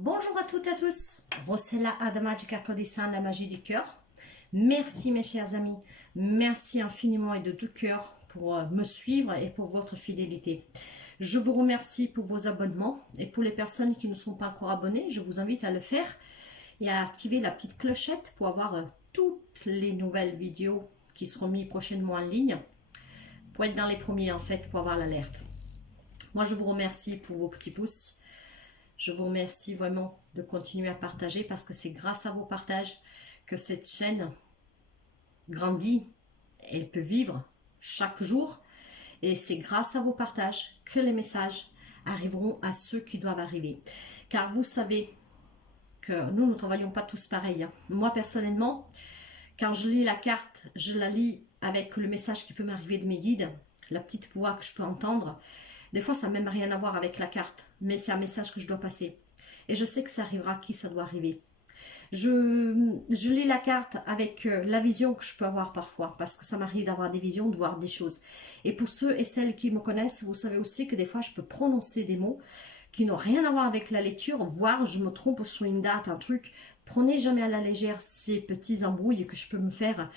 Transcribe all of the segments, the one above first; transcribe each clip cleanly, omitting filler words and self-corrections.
Bonjour à toutes et à tous, Rossella Adamagica Codissan, la magie du cœur. Merci mes chers amis, merci infiniment et de tout cœur pour me suivre et pour votre fidélité. Je vous remercie pour vos abonnements et pour les personnes qui ne sont pas encore abonnées, je vous invite à le faire et à activer la petite clochette pour avoir toutes les nouvelles vidéos qui seront mises prochainement en ligne, pour être dans les premiers en fait, pour avoir l'alerte. Moi je vous remercie pour vos petits pouces. Je vous remercie vraiment de continuer à partager parce que c'est grâce à vos partages que cette chaîne grandit, elle peut vivre chaque jour et c'est grâce à vos partages que les messages arriveront à ceux qui doivent arriver. Car vous savez que nous ne travaillons pas tous pareil. Moi personnellement, quand je lis la carte, je la lis avec le message qui peut m'arriver de mes guides, la petite voix que je peux entendre. Des fois, ça n'a même rien à voir avec la carte, mais c'est un message que je dois passer. Et je sais que ça arrivera à qui ça doit arriver. Je lis la carte avec la vision que je peux avoir parfois, parce que ça m'arrive d'avoir des visions, de voir des choses. Et pour ceux et celles qui me connaissent, vous savez aussi que des fois, je peux prononcer des mots qui n'ont rien à voir avec la lecture, voire je me trompe sur une date, un truc. Prenez jamais à la légère ces petits embrouilles que je peux me faire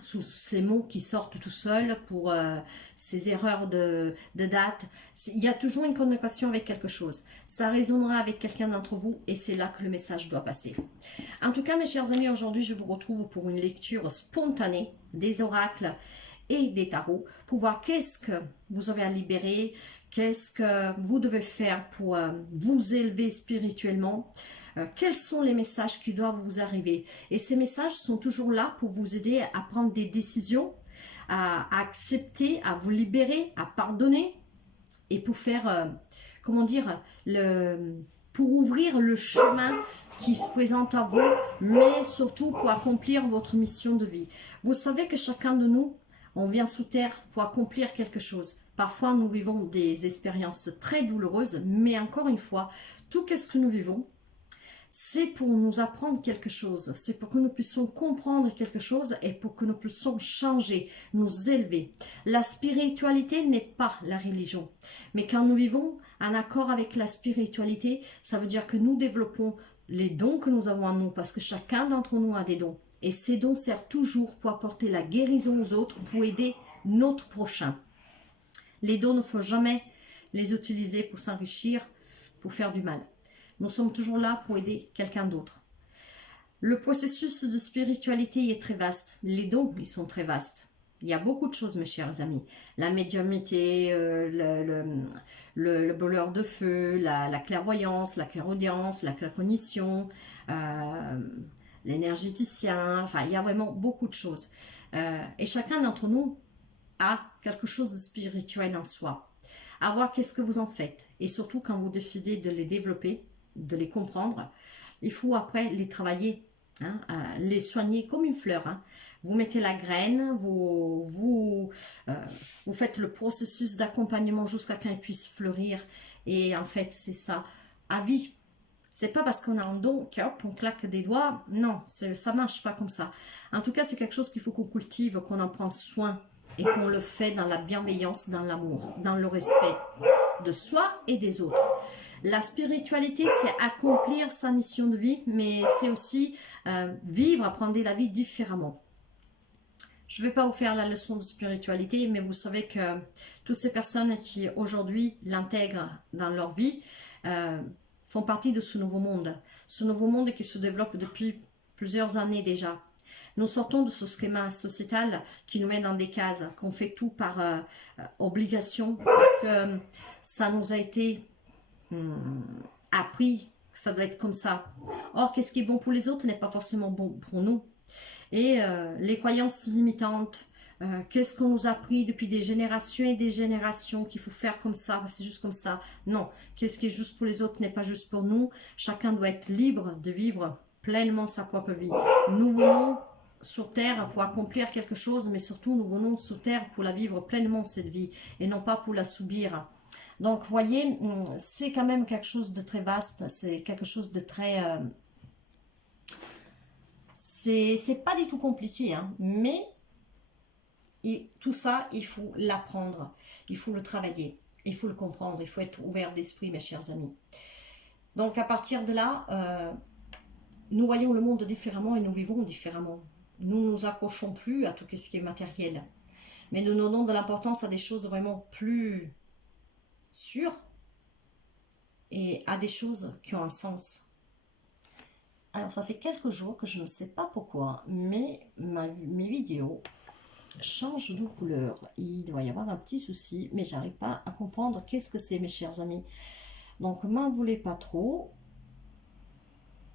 sous ces mots qui sortent tout seuls pour ces erreurs de date. Il y a toujours une connotation avec quelque chose. Ça résonnera avec quelqu'un d'entre vous et c'est là que le message doit passer. En tout cas, mes chers amis, aujourd'hui, je vous retrouve pour une lecture spontanée des oracles et des tarots pour voir qu'est-ce que vous avez à libérer, qu'est-ce que vous devez faire pour vous élever spirituellement. Quels sont les messages qui doivent vous arriver. Et ces messages sont toujours là pour vous aider à prendre des décisions, à accepter, à vous libérer, à pardonner et pour faire, comment dire, pour ouvrir le chemin qui se présente à vous, mais surtout pour accomplir votre mission de vie. Vous savez que chacun de nous, on vient sous terre pour accomplir quelque chose. Parfois, nous vivons des expériences très douloureuses, mais encore une fois, tout ce que nous vivons, c'est pour nous apprendre quelque chose, c'est pour que nous puissions comprendre quelque chose et pour que nous puissions changer, nous élever. La spiritualité n'est pas la religion, mais quand nous vivons en accord avec la spiritualité, ça veut dire que nous développons les dons que nous avons en nous, parce que chacun d'entre nous a des dons. Et ces dons servent toujours pour apporter la guérison aux autres, pour aider notre prochain. Les dons, il ne faut jamais les utiliser pour s'enrichir, pour faire du mal. Nous sommes toujours là pour aider quelqu'un d'autre. Le processus de spiritualité est très vaste. Les dons, ils sont très vastes. Il y a beaucoup de choses, mes chers amis. La médiumnité, le brûleur de feu, la clairvoyance, la clairaudience, la claircognition, l'énergéticien. Enfin, il y a vraiment beaucoup de choses. Et chacun d'entre nous a quelque chose de spirituel en soi. À voir qu'est-ce que vous en faites. Et surtout, quand vous décidez de les développer, de les comprendre, il faut après les travailler, hein, les soigner comme une fleur. Hein. Vous mettez la graine, vous faites le processus d'accompagnement jusqu'à qu'elle puisse fleurir. Et en fait, c'est ça, à vie. C'est pas parce qu'on a un don qu'on claque des doigts. Non, ça marche pas comme ça. En tout cas, c'est quelque chose qu'il faut qu'on cultive, qu'on en prend soin et qu'on le fait dans la bienveillance, dans l'amour, dans le respect de soi et des autres. La spiritualité, c'est accomplir sa mission de vie, mais c'est aussi vivre, apprendre la vie différemment. Je ne vais pas vous faire la leçon de spiritualité, mais vous savez que toutes ces personnes qui aujourd'hui l'intègrent dans leur vie font partie de ce nouveau monde. Ce nouveau monde qui se développe depuis plusieurs années déjà. Nous sortons de ce schéma sociétal qui nous met dans des cases, qu'on fait tout par obligation, parce que ça nous a été appris que ça doit être comme ça. Or, qu'est-ce qui est bon pour les autres n'est pas forcément bon pour nous. Et les croyances limitantes, qu'est-ce qu'on nous a appris depuis des générations et des générations qu'il faut faire comme ça, c'est juste comme ça. Non, qu'est-ce qui est juste pour les autres n'est pas juste pour nous. Chacun doit être libre de vivre pleinement sa propre vie. Nous venons sur terre pour accomplir quelque chose, mais surtout nous venons sur terre pour la vivre pleinement cette vie et non pas pour la subir. Donc, vous voyez, c'est quand même quelque chose de très vaste, c'est quelque chose de très... c'est pas du tout compliqué, hein, mais tout ça, il faut l'apprendre, il faut le travailler, il faut le comprendre, il faut être ouvert d'esprit, mes chers amis. Donc à partir de là, nous voyons le monde différemment et nous vivons différemment. Nous ne nous accrochons plus à tout ce qui est matériel. Mais nous donnons de l'importance à des choses vraiment plus sûres et à des choses qui ont un sens. Alors ça fait quelques jours que je ne sais pas pourquoi, mais mes vidéos changent de couleur. Il doit y avoir un petit souci, mais j'arrive pas à comprendre qu'est-ce que c'est, mes chers amis. Donc m'en voulez pas trop.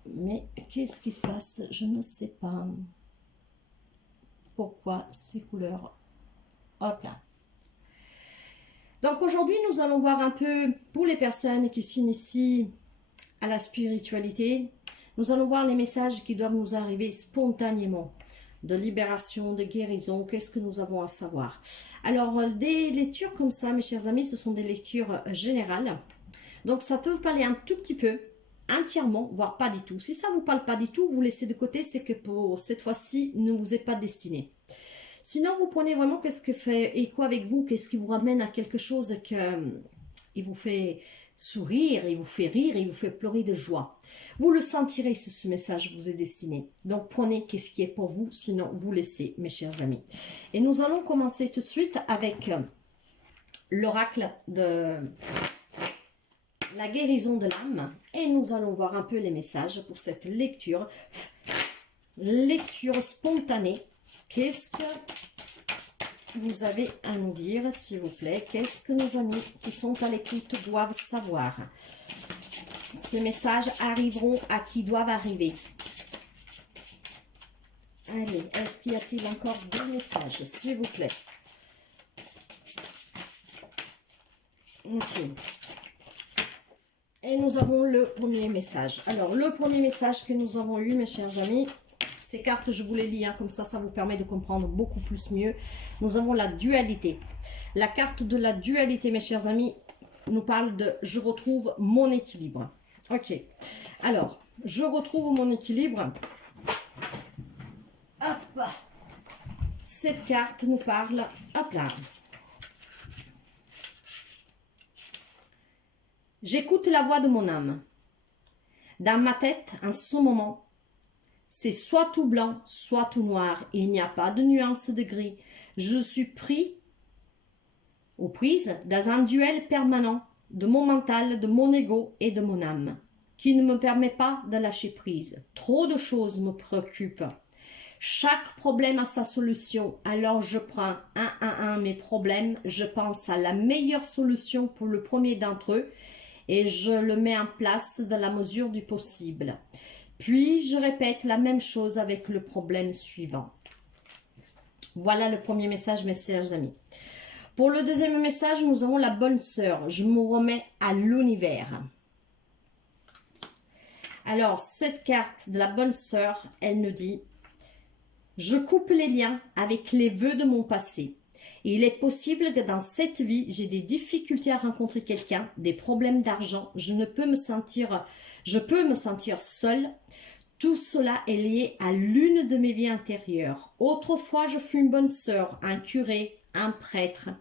Mais qu'est-ce qui se passe? Je ne sais pas. Pourquoi ces couleurs? Hop là. Donc aujourd'hui, nous allons voir un peu, pour les personnes qui s'initient à la spiritualité, nous allons voir les messages qui doivent nous arriver spontanément, de libération, de guérison, qu'est-ce que nous avons à savoir. Alors, des lectures comme ça, mes chers amis, ce sont des lectures générales. Donc, ça peut vous parler un tout petit peu, entièrement, voire pas du tout. Si ça ne vous parle pas du tout, vous laissez de côté, c'est que pour cette fois-ci, ne vous est pas destiné. Sinon, vous prenez vraiment qu'est-ce que fait écho avec vous, qu'est-ce qui vous ramène à quelque chose qui vous fait sourire, il vous fait rire, il vous fait pleurer de joie. Vous le sentirez si ce message vous est destiné. Donc, prenez qu'est-ce qui est pour vous, sinon vous laissez, mes chers amis. Et nous allons commencer tout de suite avec l'oracle de la guérison de l'âme. Et nous allons voir un peu les messages pour cette lecture. Lecture spontanée. Qu'est-ce que vous avez à nous dire, s'il vous plaît? Qu'est-ce que nos amis qui sont à l'écoute doivent savoir? Ces messages arriveront à qui doivent arriver. Allez, est-ce qu'il y a-t-il encore des messages, s'il vous plaît? Ok. Et nous avons le premier message. Alors, le premier message que nous avons eu, mes chers amis, ces cartes, je vous les lis, hein, comme ça vous permet de comprendre beaucoup plus mieux. Nous avons la dualité. La carte de la dualité, mes chers amis, nous parle de « je retrouve mon équilibre ». Ok. Alors, je retrouve mon équilibre. Hop. Cette carte nous parle, hop là. J'écoute la voix de mon âme. Dans ma tête, en ce moment, c'est soit tout blanc, soit tout noir. Il n'y a pas de nuance de gris. Je suis prise dans un duel permanent de mon mental, de mon ego et de mon âme, qui ne me permet pas de lâcher prise. Trop de choses me préoccupent. Chaque problème a sa solution. Alors je prends un à un mes problèmes. Je pense à la meilleure solution pour le premier d'entre eux et je le mets en place dans la mesure du possible. Puis, je répète la même chose avec le problème suivant. Voilà le premier message, mes chers amis. Pour le deuxième message, nous avons la bonne sœur. Je me remets à l'univers. Alors, cette carte de la bonne sœur, elle nous dit « Je coupe les liens avec les vœux de mon passé. Il est possible que dans cette vie, j'ai des difficultés à rencontrer quelqu'un, des problèmes d'argent, je peux me sentir seule. Tout cela est lié à l'une de mes vies antérieures. Autrefois, je fus une bonne sœur, un curé, un prêtre.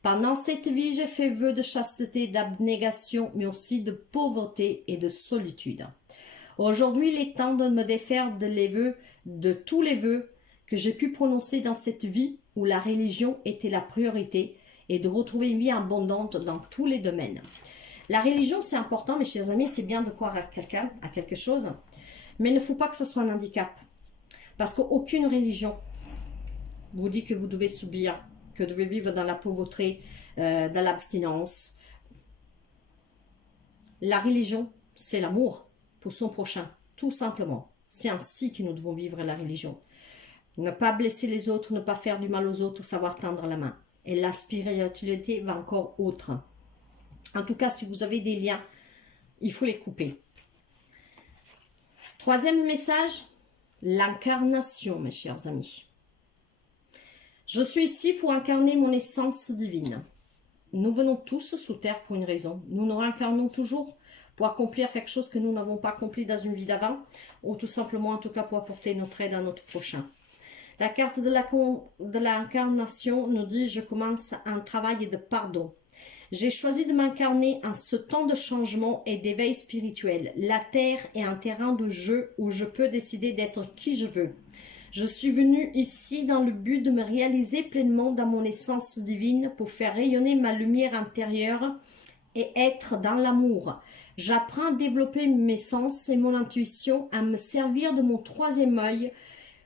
Pendant cette vie, j'ai fait vœu de chasteté, d'abnégation, mais aussi de pauvreté et de solitude. Aujourd'hui, il est temps de me défaire de tous les vœux que j'ai pu prononcer dans cette vie où la religion était la priorité et de retrouver une vie abondante dans tous les domaines. La religion, c'est important, mes chers amis, c'est bien de croire à quelqu'un, à quelque chose, mais il ne faut pas que ce soit un handicap. Parce qu'aucune religion vous dit que vous devez subir, que vous devez vivre dans la pauvreté, dans l'abstinence. La religion, c'est l'amour pour son prochain, tout simplement. C'est ainsi que nous devons vivre la religion. Ne pas blesser les autres, ne pas faire du mal aux autres, savoir tendre la main. Et la spiritualité va encore autre. En tout cas, si vous avez des liens, il faut les couper. Troisième message, l'incarnation, mes chers amis. Je suis ici pour incarner mon essence divine. Nous venons tous sous terre pour une raison. Nous nous réincarnons toujours pour accomplir quelque chose que nous n'avons pas accompli dans une vie d'avant, ou tout simplement, en tout cas, pour apporter notre aide à notre prochain. La carte de l'incarnation nous dit « Je commence un travail de pardon. J'ai choisi de m'incarner en ce temps de changement et d'éveil spirituel. La terre est un terrain de jeu où je peux décider d'être qui je veux. Je suis venue ici dans le but de me réaliser pleinement dans mon essence divine pour faire rayonner ma lumière intérieure et être dans l'amour. J'apprends à développer mes sens et mon intuition, à me servir de mon troisième œil,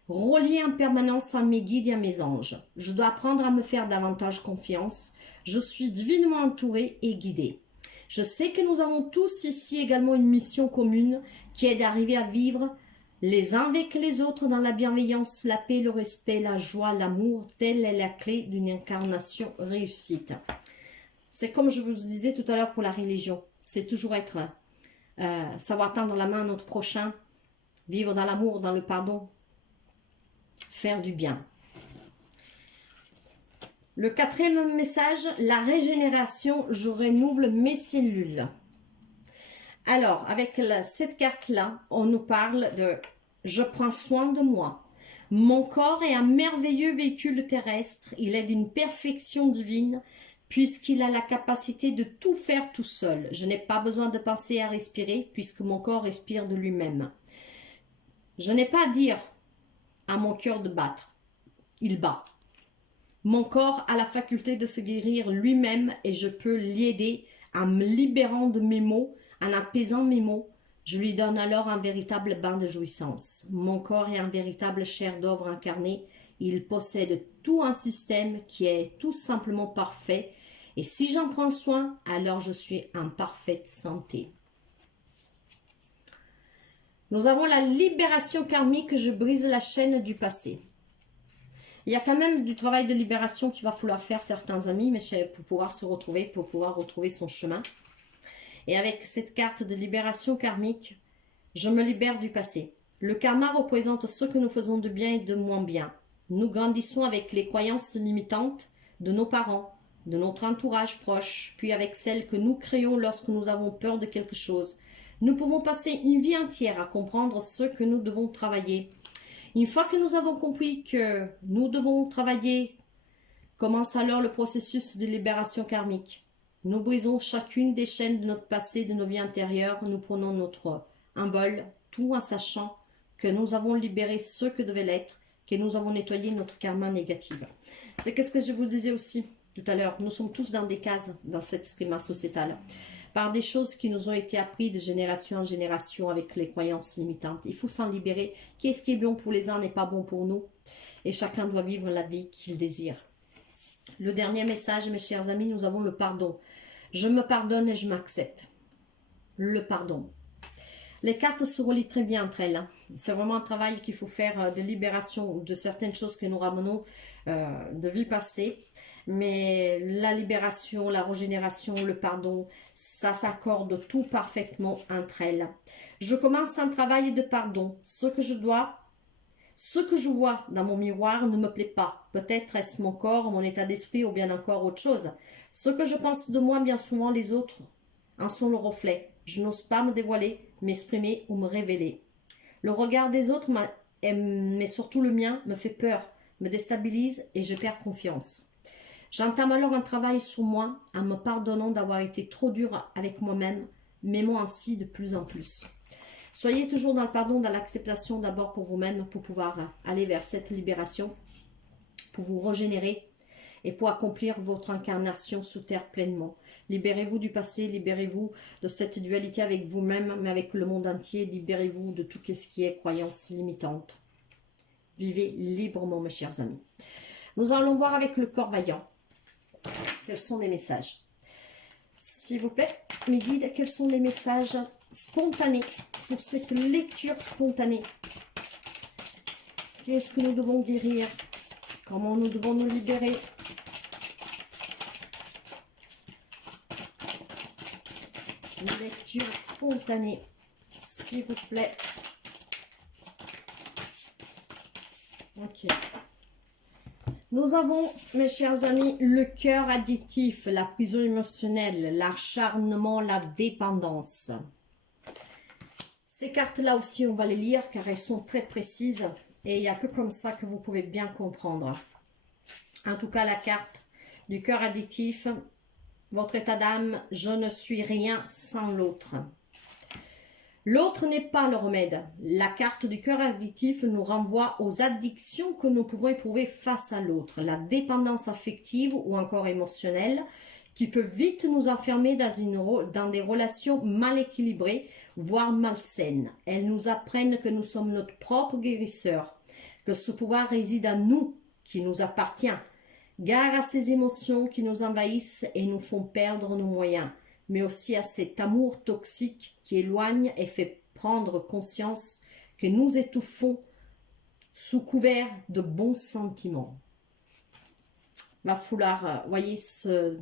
relié en permanence à mes guides et à mes anges. Je dois apprendre à me faire davantage confiance. Je suis divinement entourée et guidée. Je sais que nous avons tous ici également une mission commune qui est d'arriver à vivre les uns avec les autres dans la bienveillance, la paix, le respect, la joie, l'amour. Telle est la clé d'une incarnation réussite. C'est comme je vous disais tout à l'heure pour la religion. C'est toujours être, savoir tendre la main à notre prochain, vivre dans l'amour, dans le pardon, faire du bien. Le quatrième message, la régénération, je renouvelle mes cellules. Alors, avec cette carte-là, on nous parle de « je prends soin de moi ». Mon corps est un merveilleux véhicule terrestre, il est d'une perfection divine, puisqu'il a la capacité de tout faire tout seul. Je n'ai pas besoin de penser à respirer, puisque mon corps respire de lui-même. Je n'ai pas à dire à mon cœur de battre, il bat. Mon corps a la faculté de se guérir lui-même et je peux l'aider en me libérant de mes maux, en apaisant mes maux. Je lui donne alors un véritable bain de jouissance. Mon corps est un véritable chair d'œuvre incarné. Il possède tout un système qui est tout simplement parfait. Et si j'en prends soin, alors je suis en parfaite santé. Nous avons la libération karmique, je brise la chaîne du passé. Il y a quand même du travail de libération qu'il va falloir faire, certains amis, mais pour pouvoir se retrouver, pour pouvoir retrouver son chemin. Et avec cette carte de libération karmique, je me libère du passé. Le karma représente ce que nous faisons de bien et de moins bien. Nous grandissons avec les croyances limitantes de nos parents, de notre entourage proche, puis avec celles que nous créons lorsque nous avons peur de quelque chose. Nous pouvons passer une vie entière à comprendre ce que nous devons travailler. Une fois que nous avons compris que nous devons travailler, commence alors le processus de libération karmique. Nous brisons chacune des chaînes de notre passé, de nos vies antérieures. Nous prenons notre envol, tout en sachant que nous avons libéré ce que devait l'être, que nous avons nettoyé notre karma négatif. C'est ce que je vous disais aussi tout à l'heure. Nous sommes tous dans des cases, dans cette schéma sociétal, par des choses qui nous ont été apprises de génération en génération avec les croyances limitantes. Il faut s'en libérer. Qu'est-ce qui est bon pour les uns n'est pas bon pour nous. Et chacun doit vivre la vie qu'il désire. Le dernier message, mes chers amis, nous avons le pardon. Je me pardonne et je m'accepte. Le pardon. Les cartes se relient très bien entre elles. C'est vraiment un travail qu'il faut faire de libération de certaines choses que nous ramenons de vie passée. Mais la libération, la régénération, le pardon, ça s'accorde tout parfaitement entre elles. Je commence un travail de pardon. Ce que je vois dans mon miroir ne me plaît pas. Peut-être est-ce mon corps, mon état d'esprit ou bien encore autre chose. Ce que je pense de moi, bien souvent les autres en sont le reflet. Je n'ose pas me dévoiler, m'exprimer ou me révéler. Le regard des autres, mais surtout le mien, me fait peur, me déstabilise et je perds confiance. J'entame alors un travail sur moi en me pardonnant d'avoir été trop dur avec moi-même, m'aimant ainsi de plus en plus. Soyez toujours dans le pardon, dans l'acceptation d'abord pour vous-même, pour pouvoir aller vers cette libération, pour vous régénérer et pour accomplir votre incarnation sous terre pleinement. Libérez-vous du passé, libérez-vous de cette dualité avec vous-même, mais avec le monde entier. Libérez-vous de tout ce qui est croyance limitante. Vivez librement, mes chers amis. Nous allons voir avec le corps vaillant. Quels sont les messages? S'il vous plaît, mes guides, quels sont les messages spontanés pour cette lecture spontanée? Qu'est-ce que nous devons guérir? Comment nous devons nous libérer? Une lecture spontanée, s'il vous plaît. Ok. Nous avons, mes chers amis, le cœur addictif, la prison émotionnelle, l'acharnement, la dépendance. Ces cartes-là aussi, on va les lire car elles sont très précises et il n'y a que comme ça que vous pouvez bien comprendre. En tout cas, la carte du cœur addictif, votre état d'âme, je ne suis rien sans l'autre. L'autre n'est pas le remède. La carte du cœur addictif nous renvoie aux addictions que nous pouvons éprouver face à l'autre. La dépendance affective ou encore émotionnelle qui peut vite nous enfermer dans des relations mal équilibrées, voire malsaines. Elles nous apprennent que nous sommes notre propre guérisseur, que ce pouvoir réside en nous, qui nous appartient. Gare à ces émotions qui nous envahissent et nous font perdre nos moyens, mais aussi à cet amour toxique qui éloigne et fait prendre conscience que nous étouffons sous couvert de bons sentiments. Il va falloir, voyez, se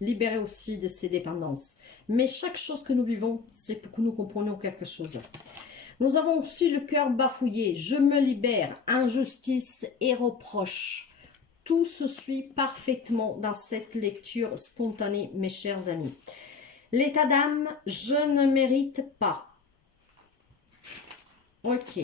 libérer aussi de ces dépendances. Mais chaque chose que nous vivons, c'est pour que nous comprenions quelque chose. Nous avons aussi le cœur bafouillé. Je me libère, injustice et reproche. Tout se suit parfaitement dans cette lecture spontanée, mes chers amis. L'état d'âme, je ne mérite pas. Ok.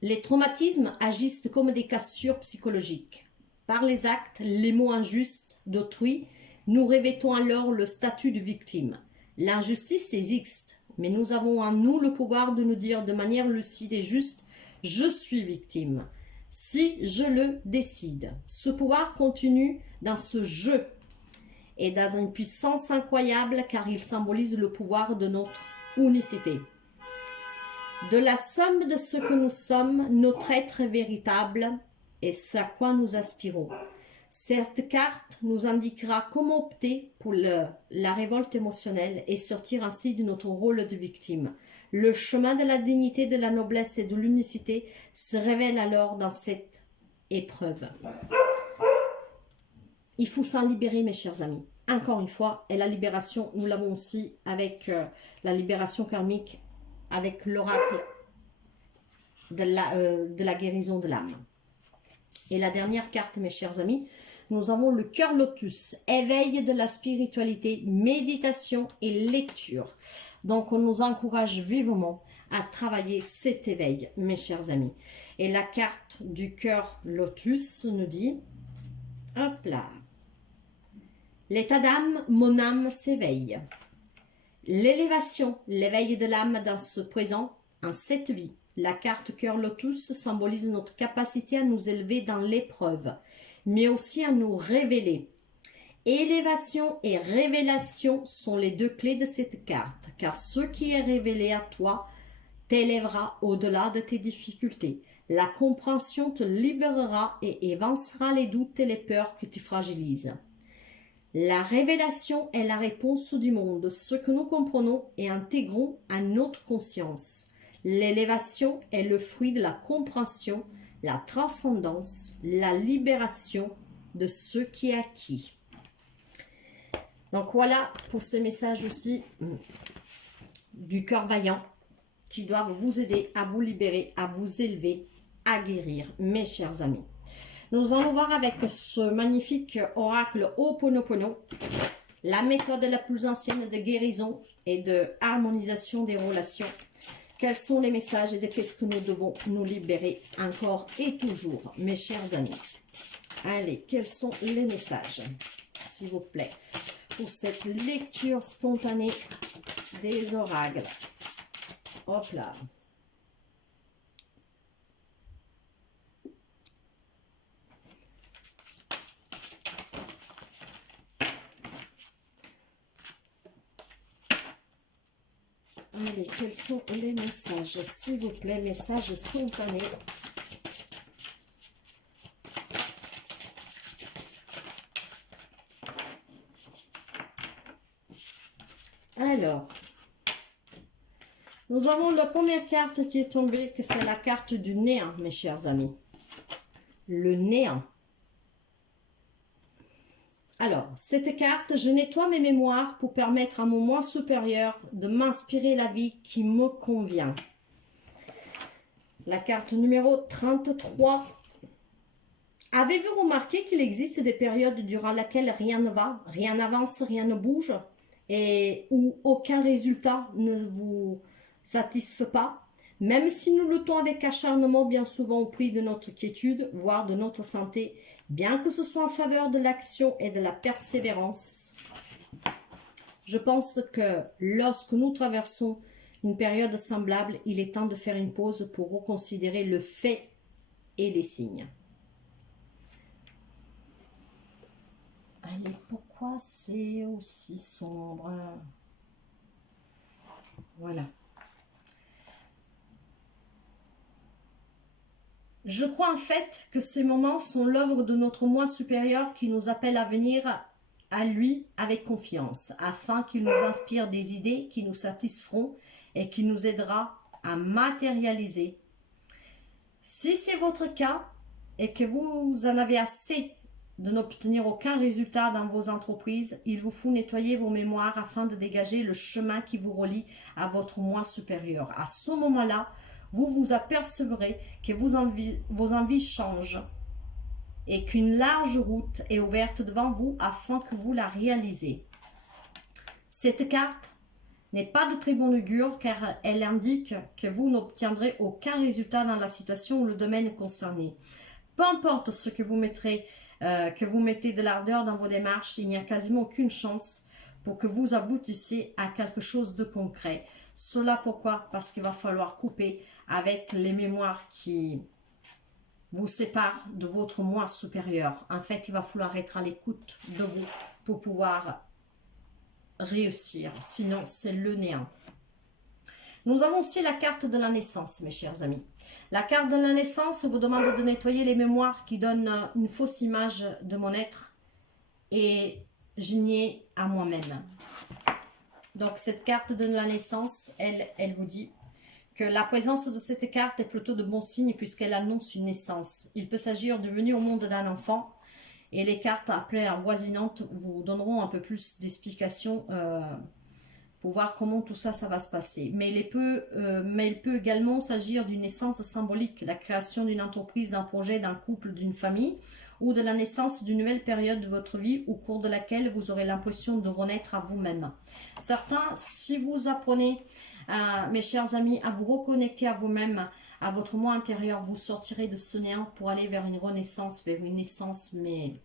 Les traumatismes agissent comme des cassures psychologiques. Par les actes, les mots injustes d'autrui, nous revêtons alors le statut de victime. L'injustice existe, mais nous avons en nous le pouvoir de nous dire de manière lucide et juste « Je suis victime ». Si je le décide. Ce pouvoir continue dans ce jeu et dans une puissance incroyable car il symbolise le pouvoir de notre unicité. De la somme de ce que nous sommes, notre être véritable et ce à quoi nous aspirons. Cette carte nous indiquera comment opter pour la révolte émotionnelle et sortir ainsi de notre rôle de victime. Le chemin de la dignité, de la noblesse et de l'unicité se révèle alors dans cette épreuve. Il faut s'en libérer, mes chers amis. Encore une fois, et la libération, nous l'avons aussi avec la libération karmique, avec l'oracle de la guérison de l'âme. Et la dernière carte, mes chers amis, nous avons le cœur lotus, éveil de la spiritualité, méditation et lecture. Donc, on nous encourage vivement à travailler cet éveil, mes chers amis. Et la carte du cœur lotus nous dit, hop là, l'état d'âme, mon âme s'éveille. L'élévation, l'éveil de l'âme dans ce présent, en cette vie. La carte cœur lotus symbolise notre capacité à nous élever dans l'épreuve, mais aussi à nous révéler. Élévation et révélation sont les deux clés de cette carte, car ce qui est révélé à toi t'élèvera au-delà de tes difficultés. La compréhension te libérera et évincera les doutes et les peurs qui te fragilisent. La révélation est la réponse du monde, ce que nous comprenons et intégrons à notre conscience. L'élévation est le fruit de la compréhension, la transcendance, la libération de ce qui est acquis. Donc voilà pour ces messages aussi du cœur vaillant qui doivent vous aider à vous libérer, à vous élever, à guérir, mes chers amis. Nous allons voir avec ce magnifique oracle Ho'oponopono, la méthode la plus ancienne de guérison et de harmonisation des relations. Quels sont les messages et de qu'est-ce que nous devons nous libérer encore et toujours, mes chers amis. Allez, quels sont les messages, s'il vous plaît, pour cette lecture spontanée des oracles. Hop là. Allez, quels sont les messages, s'il vous plaît, messages spontanés. Alors, nous avons la première carte qui est tombée, que c'est la carte du néant, mes chers amis. Le néant. Alors, cette carte, je nettoie mes mémoires pour permettre à mon moi supérieur de m'inspirer la vie qui me convient. La carte numéro 33. Avez-vous remarqué qu'il existe des périodes durant lesquelles rien ne va, rien n'avance, rien ne bouge et où aucun résultat ne vous satisfait pas? Même si nous luttons avec acharnement bien souvent au prix de notre quiétude, voire de notre santé, bien que ce soit en faveur de l'action et de la persévérance, Je pense que lorsque nous traversons une période semblable, il est temps de faire une pause pour reconsidérer le fait et les signes. Allez, pourquoi c'est aussi sombre? Voilà. Je crois en fait que ces moments sont l'œuvre de notre moi supérieur qui nous appelle à venir à lui avec confiance, afin qu'il nous inspire des idées qui nous satisferont et qui nous aidera à matérialiser. Si c'est votre cas et que vous en avez assez de n'obtenir aucun résultat dans vos entreprises, il vous faut nettoyer vos mémoires afin de dégager le chemin qui vous relie à votre moi supérieur. À ce moment-là, vous vous apercevrez que vos envies changent et qu'une large route est ouverte devant vous afin que vous la réalisez. Cette carte n'est pas de très bon augure car elle indique que vous n'obtiendrez aucun résultat dans la situation ou le domaine concerné. Peu importe ce que vous mettrez, que vous mettez de l'ardeur dans vos démarches, il n'y a quasiment aucune chance pour que vous aboutissiez à quelque chose de concret. Cela pourquoi? Parce qu'il va falloir couper avec les mémoires qui vous séparent de votre moi supérieur. En fait, il va falloir être à l'écoute de vous pour pouvoir réussir. Sinon, c'est le néant. Nous avons aussi la carte de la naissance, mes chers amis. La carte de la naissance vous demande de nettoyer les mémoires qui donnent une fausse image de mon être et génier à moi-même. Donc, cette carte de la naissance, elle vous dit que la présence de cette carte est plutôt de bon signe puisqu'elle annonce une naissance. Il peut s'agir de venir au monde d'un enfant et les cartes appelées avoisinantes vous donneront un peu plus d'explications pour voir comment tout ça, ça va se passer. Mais il peut également s'agir d'une naissance symbolique, la création d'une entreprise, d'un projet, d'un couple, d'une famille, ou de la naissance d'une nouvelle période de votre vie au cours de laquelle vous aurez l'impression de renaître à vous-même. Certains, si vous apprenez, mes chers amis, à vous reconnecter à vous-même, à votre moi intérieur, vous sortirez de ce néant pour aller vers une renaissance, vers une naissance, mais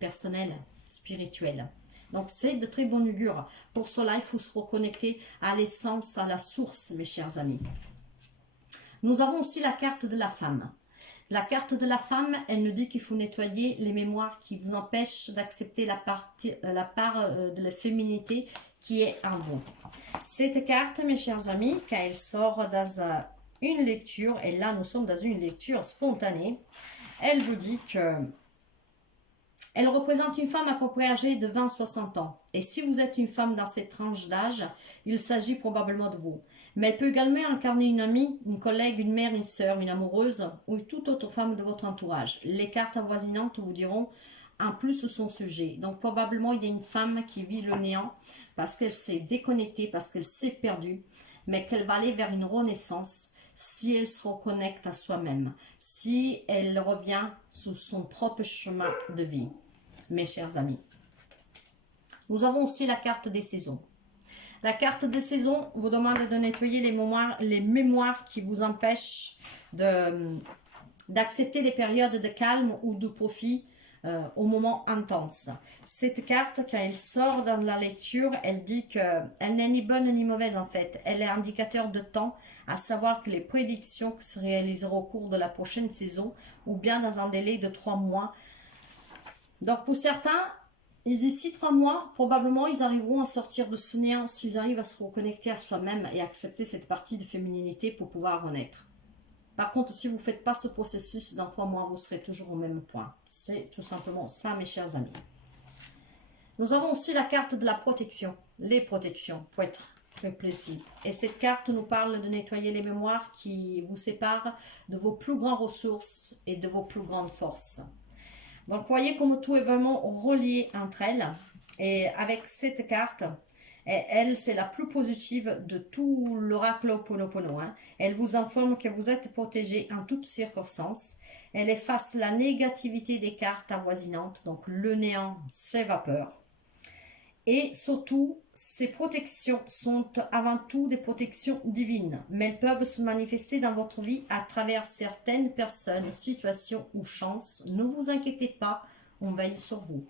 personnelle, spirituelle. Donc, c'est de très bon augure. Pour cela, il faut se reconnecter à l'essence, à la source, mes chers amis. Nous avons aussi la carte de la femme. La carte de la femme, elle nous dit qu'il faut nettoyer les mémoires qui vous empêchent d'accepter la part de la féminité qui est en vous. Cette carte, mes chers amis, quand elle sort dans une lecture, et là, nous sommes dans une lecture spontanée, elle vous dit que elle représente une femme à peu près âgée de 20 à 60 ans. Et si vous êtes une femme dans cette tranche d'âge, il s'agit probablement de vous. Mais elle peut également incarner une amie, une collègue, une mère, une sœur, une amoureuse ou toute autre femme de votre entourage. Les cartes avoisinantes vous diront en plus son sujet. Donc probablement il y a une femme qui vit le néant parce qu'elle s'est déconnectée, parce qu'elle s'est perdue, mais qu'elle va aller vers une renaissance si elle se reconnecte à soi-même, si elle revient sur son propre chemin de vie. Mes chers amis, nous avons aussi la carte des saisons. La carte des saisons vous demande de nettoyer les mémoires qui vous empêchent d'accepter les périodes de calme ou de profit au moment intense. Cette carte, quand elle sort dans la lecture, elle dit qu'elle n'est ni bonne ni mauvaise en fait. Elle est indicateur de temps, à savoir que les prédictions se réaliseront au cours de la prochaine saison ou bien dans un délai de 3 mois. Donc pour certains, d'ici 3 mois, probablement ils arriveront à sortir de ce néant s'ils arrivent à se reconnecter à soi-même et accepter cette partie de féminité pour pouvoir renaître. Par contre, si vous ne faites pas ce processus, dans 3 mois, vous serez toujours au même point. C'est tout simplement ça, mes chers amis. Nous avons aussi la carte de la protection, les protections, pour être très précis. Et cette carte nous parle de nettoyer les mémoires qui vous séparent de vos plus grandes ressources et de vos plus grandes forces. Donc, voyez comme tout est vraiment relié entre elles. Et avec cette carte, elle, c'est la plus positive de tout l'oracle Ho'oponopono. Elle vous informe que vous êtes protégé en toutes circonstances. Elle efface la négativité des cartes avoisinantes, donc le néant s'évapore. Et surtout, ces protections sont avant tout des protections divines, mais elles peuvent se manifester dans votre vie à travers certaines personnes, situations ou chances. Ne vous inquiétez pas, on veille sur vous.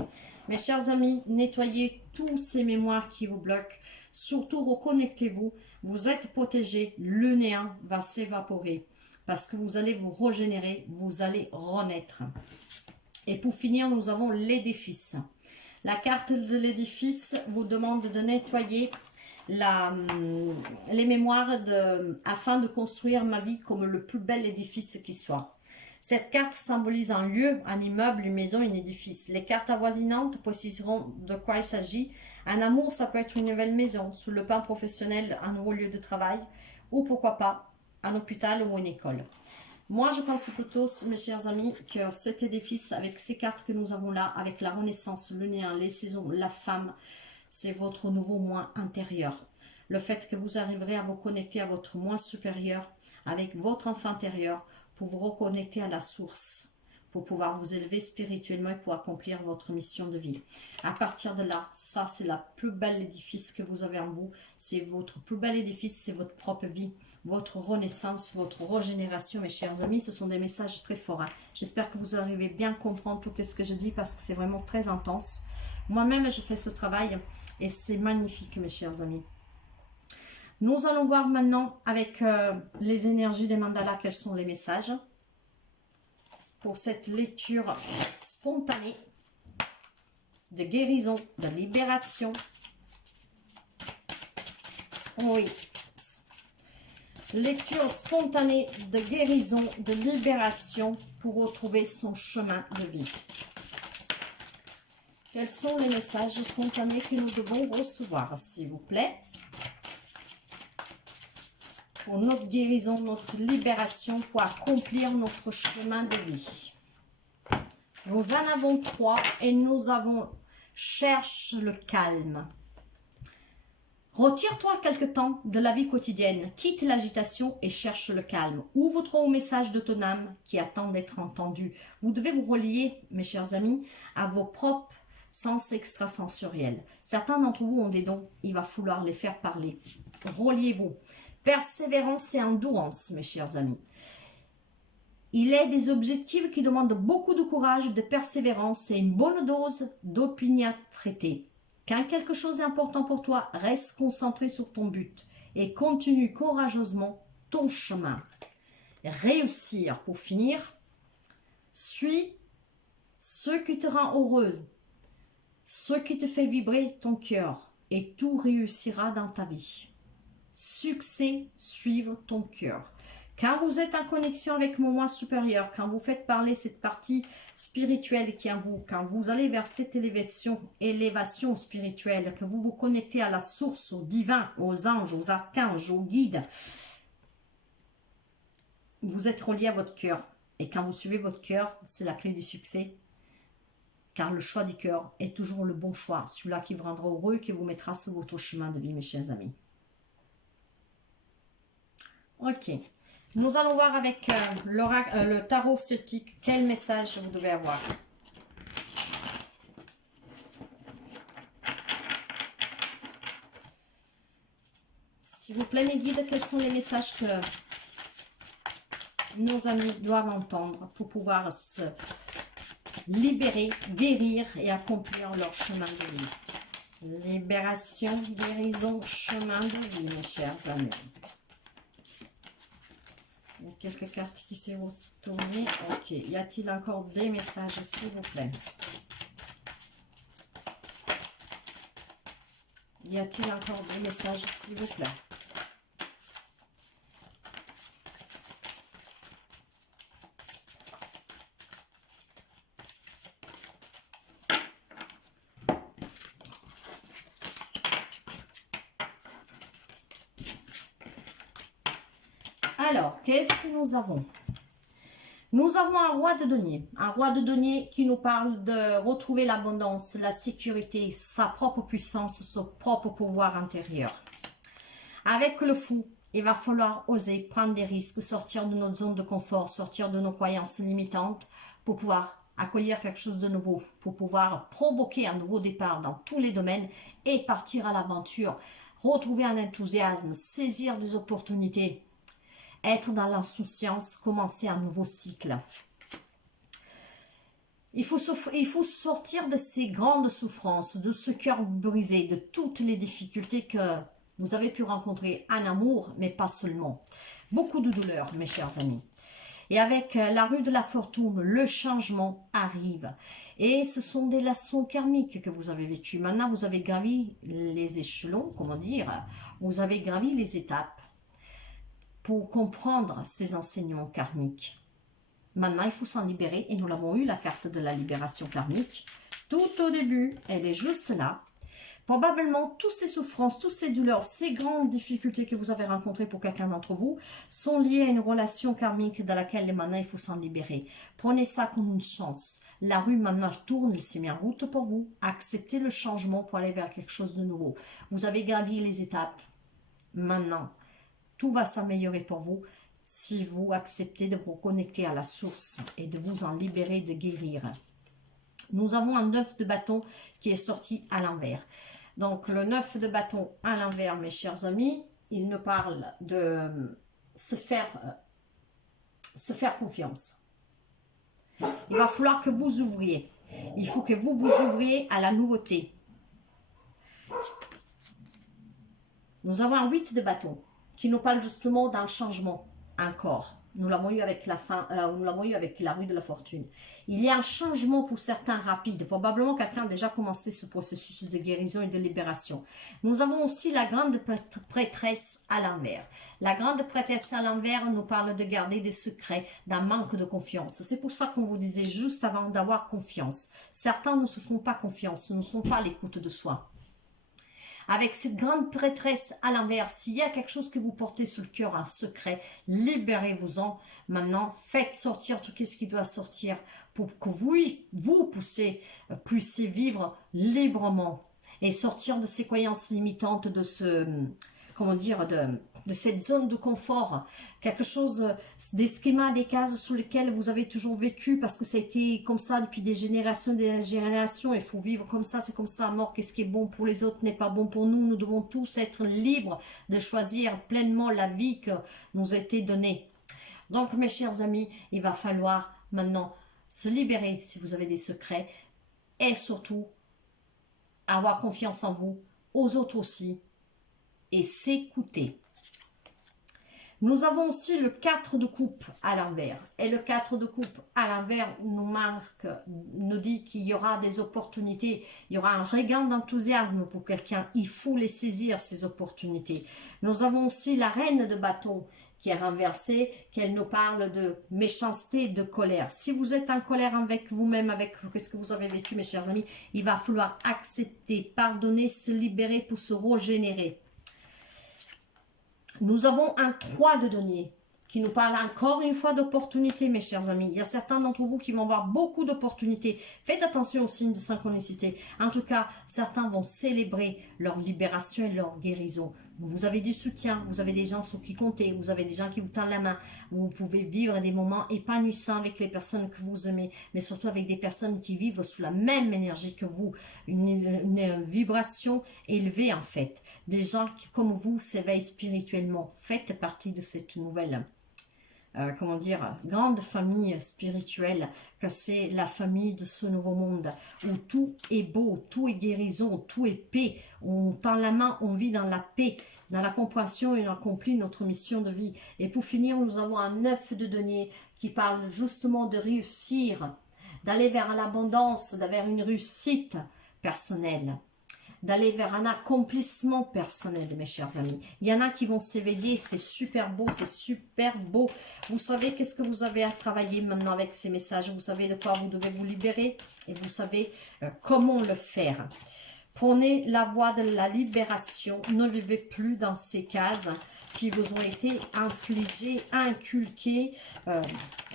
Mes chers amis, nettoyez tous ces mémoires qui vous bloquent. Surtout, reconnectez-vous. Vous êtes protégés. Le néant va s'évaporer parce que vous allez vous régénérer, vous allez renaître. Et pour finir, nous avons l'édifice. La carte de l'édifice vous demande de nettoyer les mémoires afin de construire ma vie comme le plus bel édifice qui soit. Cette carte symbolise un lieu, un immeuble, une maison, un édifice. Les cartes avoisinantes préciseront de quoi il s'agit. Un amour, ça peut être une nouvelle maison. Sous le plan professionnel, un nouveau lieu de travail. Ou pourquoi pas, un hôpital ou une école. Moi, je pense plutôt, mes chers amis, que cet édifice, avec ces cartes que nous avons là, avec la renaissance, le néant, les saisons, la femme, c'est votre nouveau moi intérieur. Le fait que vous arriverez à vous connecter à votre moi supérieur, avec votre enfant intérieur, pour vous reconnecter à la source, pour pouvoir vous élever spirituellement et pour accomplir votre mission de vie. À partir de là, ça c'est la plus belle édifice que vous avez en vous. C'est votre plus bel édifice, c'est votre propre vie, votre renaissance, votre régénération, mes chers amis. Ce sont des messages très forts. Hein. J'espère que vous arrivez bien à comprendre tout ce que je dis parce que c'est vraiment très intense. Moi-même, je fais ce travail et c'est magnifique, mes chers amis. Nous allons voir maintenant avec les énergies des mandalas quels sont les messages pour cette lecture spontanée de guérison, de libération. Oui, lecture spontanée de guérison, de libération pour retrouver son chemin de vie. Quels sont les messages spontanés que nous devons recevoir, s'il vous plaît? Pour notre guérison, notre libération, pour accomplir notre chemin de vie. Nous en avons 3 et nous avons cherche le calme. Retire-toi quelque temps de la vie quotidienne, quitte l'agitation et cherche le calme. Ouvre-toi au message de ton âme qui attend d'être entendu. Vous devez vous relier, mes chers amis, à vos propres sens extrasensoriels. Certains d'entre vous ont des dons, il va falloir les faire parler. Reliez-vous. Persévérance et endurance, mes chers amis. Il est des objectifs qui demandent beaucoup de courage, de persévérance et une bonne dose d'opiniâtreté. Quand quelque chose est important pour toi, reste concentré sur ton but et continue courageusement ton chemin. Réussir, pour finir, suis ce qui te rend heureuse, ce qui te fait vibrer ton cœur et tout réussira dans ta vie. Succès, suivre ton cœur. Quand vous êtes en connexion avec mon moi supérieur, quand vous faites parler cette partie spirituelle qui est en vous, quand vous allez vers cette élévation spirituelle, que vous vous connectez à la source, au divin, aux anges, aux archanges, aux guides, vous êtes relié à votre cœur. Et quand vous suivez votre cœur, c'est la clé du succès. Car le choix du cœur est toujours le bon choix, celui-là qui vous rendra heureux et qui vous mettra sur votre chemin de vie, mes chers amis. Ok, nous allons voir avec le tarot celtique quel message vous devez avoir. S'il vous plaît, mes guides, quels sont les messages que nos amis doivent entendre pour pouvoir se libérer, guérir et accomplir leur chemin de vie. Libération, guérison, chemin de vie, mes chers amis. Il y a quelques cartes qui s'est retournées. Ok. Y a-t-il encore des messages, s'il vous plaît? Y a-t-il encore des messages, s'il vous plaît? Alors, qu'est-ce que nous avons? Nous avons un roi de denier qui nous parle de retrouver l'abondance, la sécurité, sa propre puissance, son propre pouvoir intérieur. Avec le fou, il va falloir oser prendre des risques, sortir de notre zone de confort, sortir de nos croyances limitantes pour pouvoir accueillir quelque chose de nouveau, pour pouvoir provoquer un nouveau départ dans tous les domaines et partir à l'aventure, retrouver un enthousiasme, saisir des opportunités, être dans l'insouciance, commencer un nouveau cycle. Il faut sortir de ces grandes souffrances, de ce cœur brisé, de toutes les difficultés que vous avez pu rencontrer en amour, mais pas seulement. Beaucoup de douleurs, mes chers amis. Et avec la rue de la fortune, le changement arrive. Et ce sont des leçons karmiques que vous avez vécues. Maintenant, vous avez gravi les échelons, comment dire, vous avez gravi les étapes pour comprendre ces enseignements karmiques. Maintenant, il faut s'en libérer et nous l'avons eu, la carte de la libération karmique. Tout au début, elle est juste là. Probablement, toutes ces souffrances, toutes ces douleurs, ces grandes difficultés que vous avez rencontrées pour quelqu'un d'entre vous sont liées à une relation karmique dans laquelle maintenant il faut s'en libérer. Prenez ça comme une chance. La rue maintenant tourne, elle s'est mise en route pour vous. Acceptez le changement pour aller vers quelque chose de nouveau. Vous avez gravi les étapes. Maintenant, tout va s'améliorer pour vous si vous acceptez de vous connecter à la source et de vous en libérer, de guérir. Nous avons un 9 de bâton qui est sorti à l'envers. Donc, le 9 de bâton à l'envers, mes chers amis, il nous parle de se faire confiance. Il va falloir que vous ouvriez. Il faut que vous vous ouvriez à la nouveauté. Nous avons un 8 de bâton qui nous parle justement d'un changement encore. Nous l'avons eu avec nous l'avons eu avec la rue de la fortune. Il y a un changement pour certains rapide. Probablement quelqu'un a déjà commencé ce processus de guérison et de libération. Nous avons aussi la grande prêtresse à l'envers. La grande prêtresse à l'envers nous parle de garder des secrets, d'un manque de confiance. C'est pour ça qu'on vous disait juste avant d'avoir confiance. Certains ne se font pas confiance, ne sont pas à l'écoute de soi. Avec cette grande prêtresse à l'envers, s'il y a quelque chose que vous portez sur le cœur, un secret, libérez-vous-en. Maintenant, faites sortir tout ce qui doit sortir pour que vous puissiez vivre librement et sortir de ces croyances limitantes, de ce, comment dire, de cette zone de confort, quelque chose, des schémas, des cases sur lesquelles vous avez toujours vécu parce que ça a été comme ça depuis des générations, il faut vivre comme ça, c'est comme ça à mort, qu'est-ce qui est bon pour les autres n'est pas bon pour nous, nous devons tous être libres de choisir pleinement la vie que nous a été donnée. Donc mes chers amis, il va falloir maintenant se libérer si vous avez des secrets et surtout avoir confiance en vous, aux autres aussi, et s'écouter. Nous avons aussi le 4 de coupe à l'envers. Et le 4 de coupe à l'envers nous dit qu'il y aura des opportunités. Il y aura un regain d'enthousiasme pour quelqu'un. Il faut les saisir, ces opportunités. Nous avons aussi la reine de bâton qui est renversée, qu'elle nous parle de méchanceté, de colère. Si vous êtes en colère avec vous-même, avec ce que vous avez vécu, mes chers amis, il va falloir accepter, pardonner, se libérer pour se régénérer. Nous avons un 3 de denier qui nous parle encore une fois d'opportunités, mes chers amis. Il y a certains d'entre vous qui vont avoir beaucoup d'opportunités. Faites attention aux signes de synchronicité. En tout cas, certains vont célébrer leur libération et leur guérison. Vous avez du soutien, vous avez des gens sur qui compter, vous avez des gens qui vous tendent la main. Vous pouvez vivre des moments épanouissants avec les personnes que vous aimez, mais surtout avec des personnes qui vivent sous la même énergie que vous. Une vibration élevée en fait. Des gens qui, comme vous, s'éveillent spirituellement. Faites partie de cette nouvelle comment dire, grande famille spirituelle, que c'est la famille de ce nouveau monde, où tout est beau, tout est guérison, tout est paix, on tend la main, on vit dans la paix, dans la compréhension et on accomplit notre mission de vie. Et pour finir, nous avons un 9 de denier qui parle justement de réussir, d'aller vers l'abondance, vers une réussite personnelle, d'aller vers un accomplissement personnel, mes chers amis. Il y en a qui vont s'éveiller, c'est super beau, c'est super beau. Vous savez qu'est-ce que vous avez à travailler maintenant avec ces messages. Vous savez de quoi vous devez vous libérer et vous savez comment le faire. Prenez la voie de la libération. Ne vivez plus dans ces cases qui vous ont été infligées, inculquées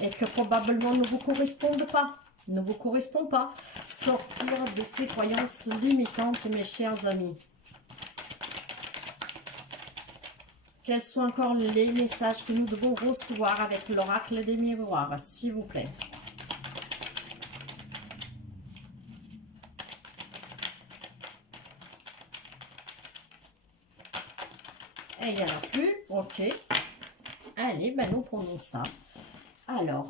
et que probablement ne vous correspondent pas. Ne vous correspond pas. Sortir de ces croyances limitantes, mes chers amis. Quels sont encore les messages que nous devons recevoir avec l'oracle des miroirs, s'il vous plaît? Et il n'y en a plus. Ok. Allez, ben nous prenons ça. Alors,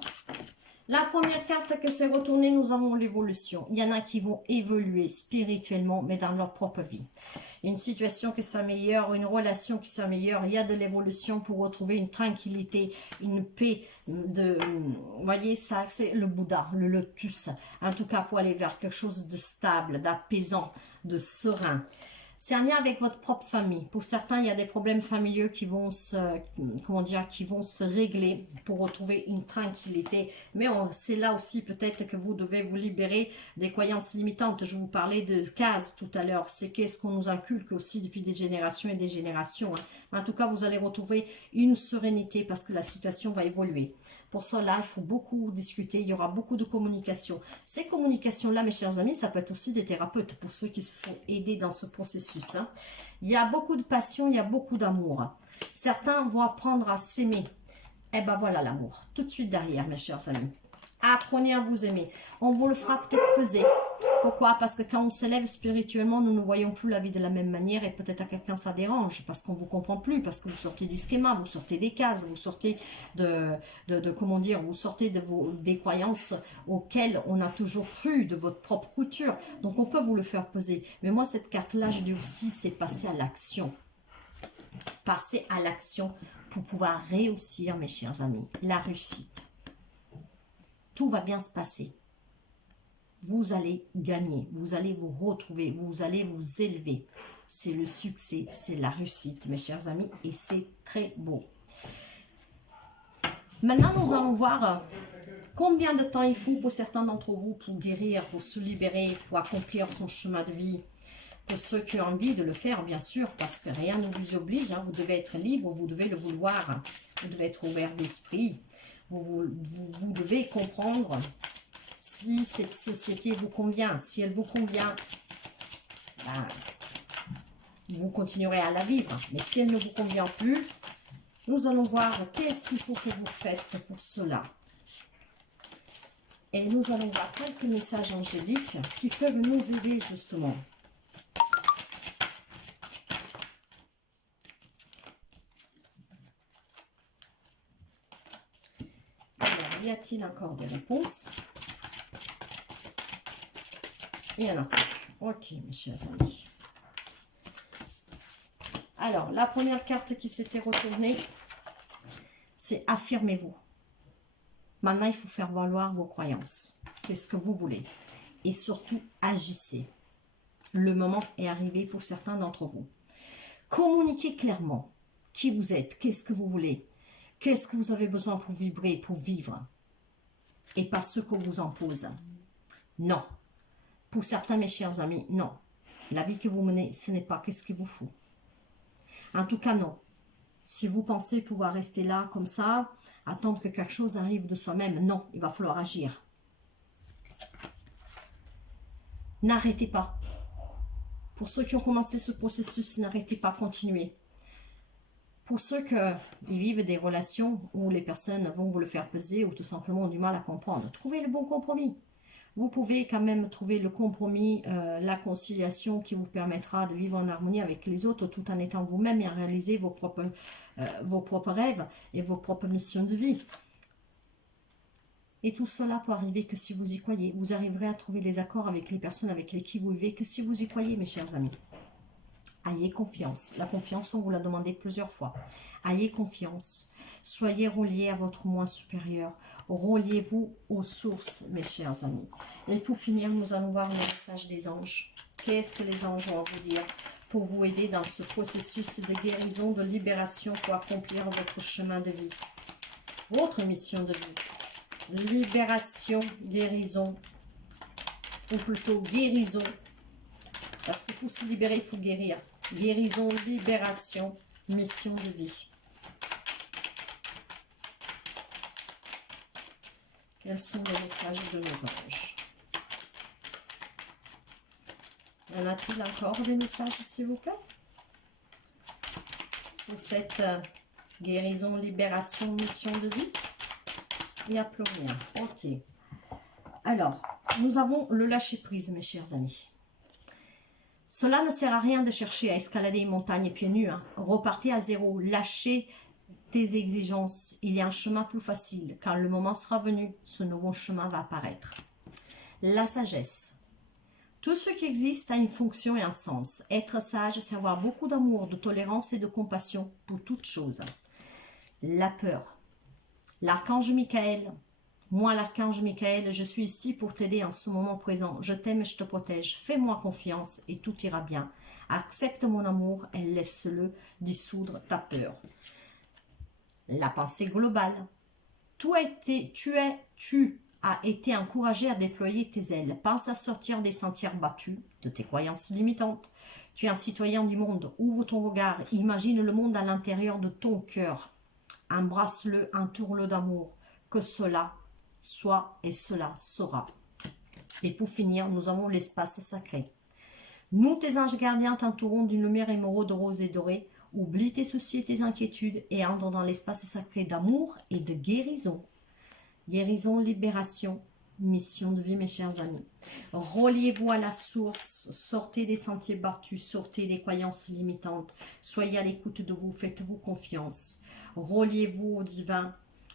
La première carte que s'est retournée, nous avons l'évolution. Il y en a qui vont évoluer spirituellement, mais dans leur propre vie. Une situation qui s'améliore, une relation qui s'améliore, il y a de l'évolution pour retrouver une tranquillité, une paix. Vous voyez, ça c'est le Bouddha, le lotus. En tout cas, pour aller vers quelque chose de stable, d'apaisant, de serein. C'est un lien avec votre propre famille. Pour certains, il y a des problèmes familiaux qui vont qui vont se régler pour retrouver une tranquillité. Mais c'est là aussi peut-être que vous devez vous libérer des croyances limitantes. Je vous parlais de cases tout à l'heure. C'est qu'est-ce qu'on nous inculque aussi depuis des générations et des générations. En tout cas, vous allez retrouver une sérénité parce que la situation va évoluer. Pour cela, il faut beaucoup discuter, il y aura beaucoup de communication. Ces communications-là, mes chers amis, ça peut être aussi des thérapeutes pour ceux qui se font aider dans ce processus. Il y a beaucoup de passion, il y a beaucoup d'amour. Certains vont apprendre à s'aimer. Eh ben voilà l'amour, tout de suite derrière, mes chers amis. Apprenez à vous aimer. On vous le fera peut-être peser. Pourquoi? Parce que quand on s'élève spirituellement, nous ne voyons plus la vie de la même manière et peut-être à quelqu'un ça dérange parce qu'on ne vous comprend plus, parce que vous sortez du schéma, vous sortez des cases, vous sortez comment dire, vous sortez des croyances auxquelles on a toujours cru, de votre propre culture. Donc on peut vous le faire peser. Mais moi cette carte-là, je dis aussi, c'est passer à l'action. Passer à l'action pour pouvoir réussir, mes chers amis. La réussite. Tout va bien se passer. Vous allez gagner, vous allez vous retrouver, vous allez vous élever. C'est le succès, c'est la réussite, mes chers amis, et c'est très beau. Maintenant, nous allons voir combien de temps il faut pour certains d'entre vous pour guérir, pour se libérer, pour accomplir son chemin de vie. Pour ceux qui ont envie de le faire, bien sûr, parce que rien ne vous oblige, vous devez être libre, vous devez le vouloir, vous devez être ouvert d'esprit, vous devez comprendre si cette société vous convient. Si elle vous convient, ben, vous continuerez à la vivre. Mais si elle ne vous convient plus, nous allons voir qu'est-ce qu'il faut que vous faites pour cela. Et nous allons voir quelques messages angéliques qui peuvent nous aider justement. Alors, y a-t-il encore des réponses? Il y en a pas. Ok, mes chers amis. Alors, la première carte qui s'était retournée, c'est affirmez-vous. Maintenant, il faut faire valoir vos croyances. Qu'est-ce que vous voulez? Et surtout, agissez. Le moment est arrivé pour certains d'entre vous. Communiquez clairement qui vous êtes, qu'est-ce que vous voulez, qu'est-ce que vous avez besoin pour vibrer, pour vivre. Et pas ce qu'on vous impose. Non. Pour certains, mes chers amis, non. La vie que vous menez, ce n'est pas qu'est-ce qu'il vous faut. En tout cas, non. Si vous pensez pouvoir rester là, comme ça, attendre que quelque chose arrive de soi-même, non, il va falloir agir. N'arrêtez pas. Pour ceux qui ont commencé ce processus, n'arrêtez pas, continuez. Pour ceux qui vivent des relations où les personnes vont vous le faire peser ou tout simplement ont du mal à comprendre, trouvez le bon compromis. Vous pouvez quand même trouver le compromis, la conciliation qui vous permettra de vivre en harmonie avec les autres tout en étant vous-même et à réaliser vos propres rêves et vos propres missions de vie. Et tout cela pour arriver que si vous y croyez, vous arriverez à trouver les accords avec les personnes avec lesquelles vous vivez, que si vous y croyez, mes chers amis. Ayez confiance. La confiance, on vous l'a demandé plusieurs fois. Ayez confiance. Soyez reliés à votre moi supérieur. Reliez-vous aux sources, mes chers amis. Et pour finir, nous allons voir le message des anges. Qu'est-ce que les anges ont à vous dire pour vous aider dans ce processus de guérison, de libération pour accomplir votre chemin de vie, votre mission de vie. Libération, guérison, ou plutôt guérison. Parce que pour se libérer, il faut guérir. Guérison, libération, mission de vie. Quels sont les messages de nos anges? Y en a-t-il encore des messages, s'il vous plaît? Pour cette guérison, libération, mission de vie? Il n'y a plus rien. Ok. Alors, nous avons le lâcher-prise, mes chers amis. Cela ne sert à rien de chercher à escalader une montagne pieds nus. Repartez à zéro. Lâchez tes exigences. Il y a un chemin plus facile. Quand le moment sera venu, ce nouveau chemin va apparaître. La sagesse. Tout ce qui existe a une fonction et un sens. Être sage, c'est avoir beaucoup d'amour, de tolérance et de compassion pour toute chose. La peur. L'archange Michael. Moi, l'archange Michael, je suis ici pour t'aider en ce moment présent. Je t'aime et je te protège. Fais-moi confiance et tout ira bien. Accepte mon amour et laisse-le dissoudre ta peur. La pensée globale. Tu as été encouragé à déployer tes ailes. Pense à sortir des sentiers battus, de tes croyances limitantes. Tu es un citoyen du monde. Ouvre ton regard. Imagine le monde à l'intérieur de ton cœur. Embrasse-le, entoure-le d'amour. Que cela soit et cela sera. Et pour finir, nous avons l'espace sacré. Nous, tes anges gardiens, t'entourons d'une lumière émeraude rose et dorée. Oublie tes soucis et tes inquiétudes et entre dans l'espace sacré d'amour et de guérison. Guérison, libération, mission de vie, mes chers amis. Reliez-vous à la source, sortez des sentiers battus, sortez des croyances limitantes. Soyez à l'écoute de vous, faites-vous confiance. Reliez-vous au divin,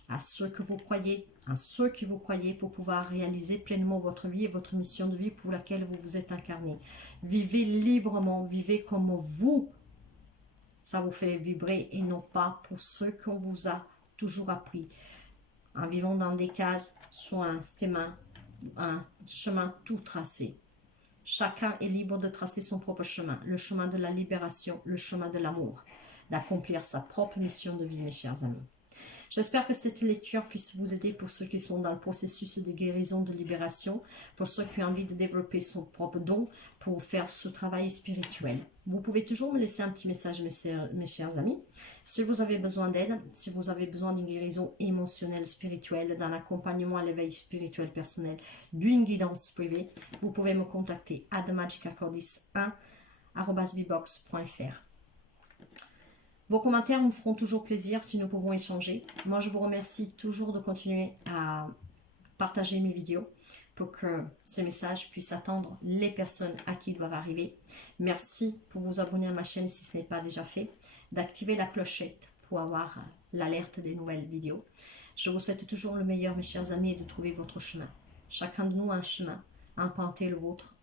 à ceux que vous croyez, à ceux qui vous croyez pour pouvoir réaliser pleinement votre vie et votre mission de vie pour laquelle vous vous êtes incarné. Vivez librement, vivez comme vous. Ça vous fait vibrer et non pas pour ceux qu'on vous a toujours appris. En vivant dans des cases, soit un chemin tout tracé. Chacun est libre de tracer son propre chemin, le chemin de la libération, le chemin de l'amour, d'accomplir sa propre mission de vie, mes chers amis. J'espère que cette lecture puisse vous aider pour ceux qui sont dans le processus de guérison, de libération, pour ceux qui ont envie de développer son propre don, pour faire ce travail spirituel. Vous pouvez toujours me laisser un petit message, mes chers amis. Si vous avez besoin d'aide, si vous avez besoin d'une guérison émotionnelle, spirituelle, d'un accompagnement à l'éveil spirituel personnel, d'une guidance privée, vous pouvez me contacter à themagicacordis1@bbox.fr. Vos commentaires nous feront toujours plaisir si nous pouvons échanger. Moi, je vous remercie toujours de continuer à partager mes vidéos pour que ces messages puissent atteindre les personnes à qui ils doivent arriver. Merci pour vous abonner à ma chaîne si ce n'est pas déjà fait, d'activer la clochette pour avoir l'alerte des nouvelles vidéos. Je vous souhaite toujours le meilleur, mes chers amis, et de trouver votre chemin. Chacun de nous a un chemin. Empruntez le vôtre,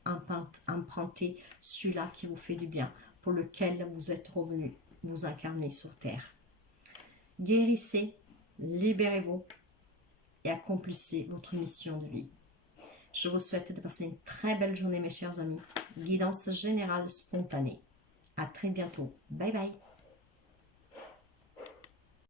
empruntez celui-là qui vous fait du bien, pour lequel vous êtes revenu vous incarner sur terre. Guérissez, libérez-vous et accomplissez votre mission de vie. Je vous souhaite de passer une très belle journée, mes chers amis. Guidance générale spontanée. À très bientôt. Bye bye.